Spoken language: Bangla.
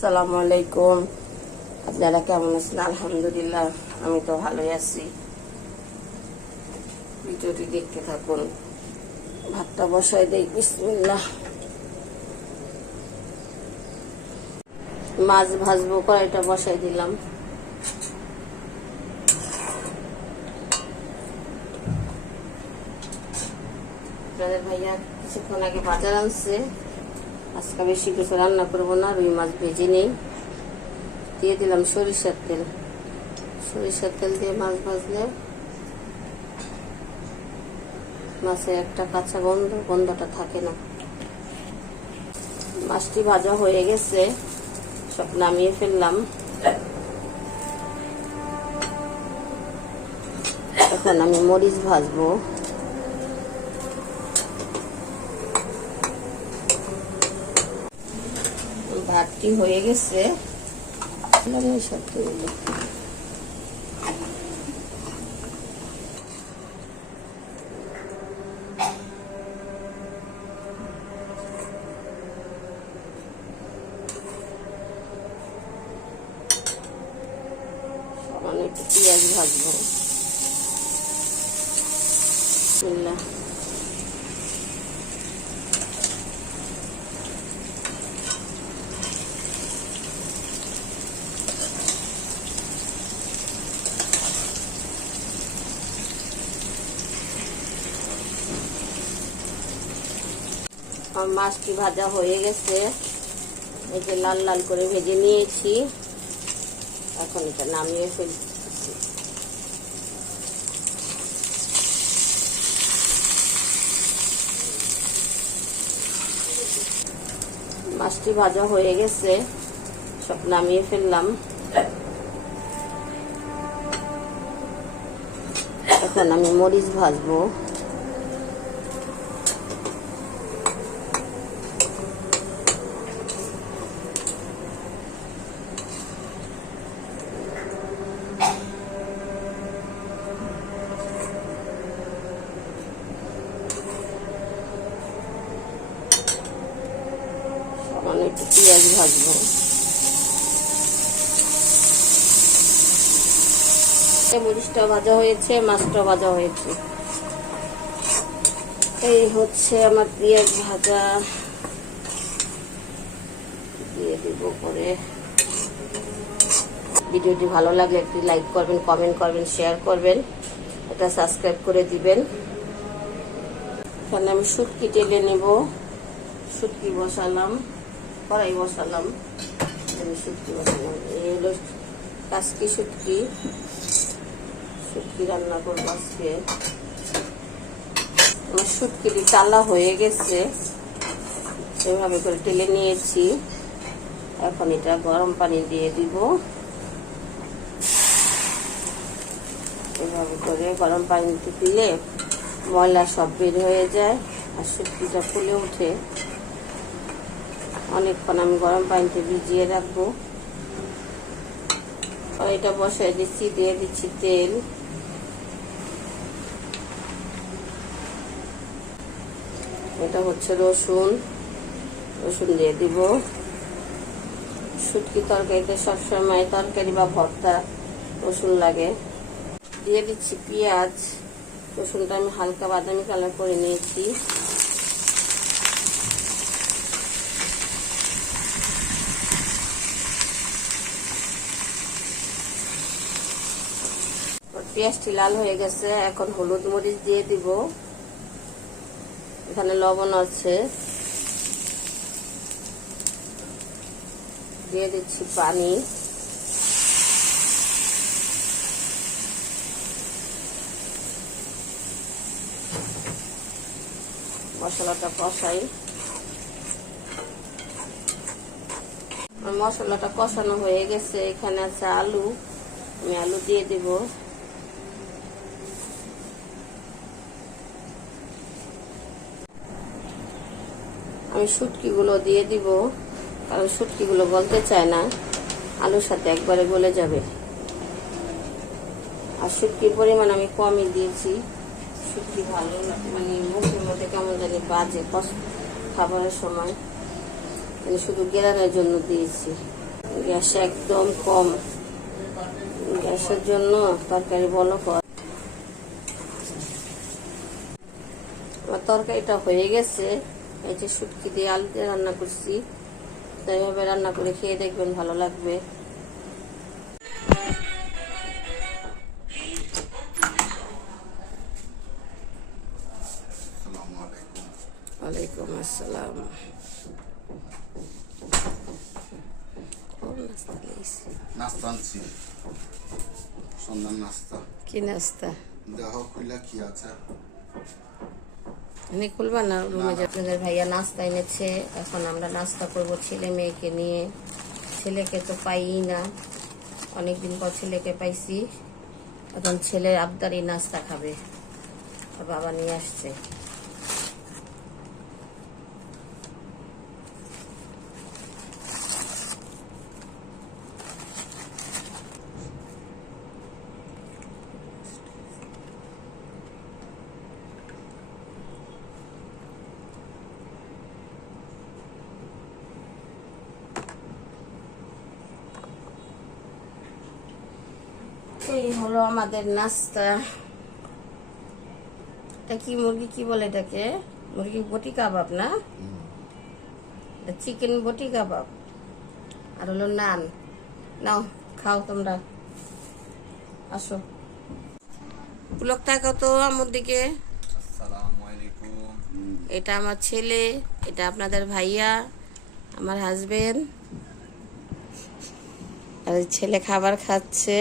আসসালামু আলাইকুম। আপনারা কেমন আছেন? আলহামদুলিল্লাহ, আমি তো ভালোই আছি। ভিডিওটি দেখতে থাকুন। ভাতটা বসাই দেই, বিসমিল্লাহ। মাছ ভাজবো, কড়াইটা বসাই দিলাম। আপনাদের ভাইয়া কিছুক্ষণ আগে বাজার আনছে। আজকে বেশি কিছু রান্না করবো না, রুই মাছ ভেজে নেই। দিয়ে দিলাম সরিষার তেল। সরিষার তেল দিয়ে মাছ ভাজলে মাছের একটা কাঁচা গন্ধটা থাকে না। মাছটি ভাজা হয়ে গেছে, সব নামিয়ে ফেললাম। এখন আমি মরিচ ভাজবো। ভাতটি হয়ে গেছে, একটু পেঁয়াজ ভাজবো। মাছটি ভাজা হয়ে গেছে, এই যে লাল লাল করে ভেজে নিয়েছি। এখন এটা নামিয়ে ফেলছি। মাছটি ভাজা হয়ে গেছে, সব নামিয়ে ফেললাম। এখন আমি মরিচ ভাজবো। একটু পেঁয়াজ ভাজবো। মরিচটা ভাজা হয়েছে, মাছটা ভাজা হয়েছে। এই হচ্ছে আমার পেঁয়াজ ভাজা। দিয়ে দিব পরে। ভিডিওটি ভালো লাগলে একটি লাইক করবেন, কমেন্ট করবেন, শেয়ার করবেন, এটা সাবস্ক্রাইব করে দিবেন। এখানে আমি শুটকি টেলে নেব। শুটকি বসালাম, কড়াই বসালাম, শুটকি বসালাম। এই হলো কাসকি শুটকি। শুটকি রান্না করবো আজকে। আমার শুটকিটি টালা হয়ে গেছে, এভাবে করে টেলে নিয়েছি। এখন এটা গরম পানি দিয়ে দিব। এভাবে করে গরম পানিতে দিলে ময়লা সব বের হয়ে যায় আর শুটকিটা ফুলে ওঠে। অনেকক্ষণ আমি গরম পানিতে ভিজিয়ে রাখবো। কড়াইটা বসাই দিচ্ছি, দিয়ে দিচ্ছি তেল। এটা হচ্ছে রসুন দিয়ে দিব। শুটকি তরকারিতে সবসময় তরকারি বা ভর্তা রসুন লাগে। দিয়ে দিচ্ছি পেঁয়াজ। রসুনটা আমি হালকা বাদামি কালার করে নিয়েছি। পেঁয়াজটি লাল হয়ে গেছে, এখন হলুদ মরিচ দিয়ে দিব। এখানে লবণ আছে, দিয়ে দিচ্ছি পানি। মশলাটা কষাই। মশলাটা কষানো হয়ে গেছে, এখানে আছে আলু। আমি আলু দিয়ে দিব। আমি শুটকিগুলো দিয়ে দিব, কারণ শুটকিগুলো গলতে চায় না, আলুর সাথে একবারে গলে যাবে। আর শুটকির পরিমাণ আমি কমই দিয়েছি। শুটকি ভালো মানে মুখের মধ্যে কেমন জানি বাজে খাবারের সময়, শুধু গেরানোর জন্য দিয়েছি। গ্যাস একদম কম, গ্যাসের জন্য তরকারি বলো কর। আমার তরকারিটা হয়ে গেছে, এই যে শুটকি দিয়ে আলু দিয়ে রান্না করছি, তো এইভাবে রান্না করে খেয়ে দেখবেন, ভালো লাগবে। ওয়ালাইকুম আসসালাম। নাস্তা আনছি, সন্ধ্যার নাস্তা। কি নাস্তা? দেহ খুলে কি আছে এনে খুলবা না, রুমে আপনাদের ভাইয়া নাস্তা এনেছে। এখন আমরা নাস্তা করব ছেলে মেয়েকে নিয়ে। ছেলেকে তো পাই না, অনেকদিন পর ছেলেকে পাইছি। এখন ছেলের আবদারি নাস্তা খাবে, আর বাবা নিয়ে আসছে। এই হলো আমাদের নাস্তা। এটা কি মুরগি, কি বলে এটাকে? মুরগি বটি কাবাব না, চিকেন বটি কাবাব। আর হলো নান। নাও খাও তোমরা, আসো। পুলক তাকাও তো আমার দিকে। আসসালামু আলাইকুম। এটা আমার ছেলে, এটা আপনাদের ভাইয়া, আমার হাজবেন্ড। আর ছেলে খাবার খাচ্ছে।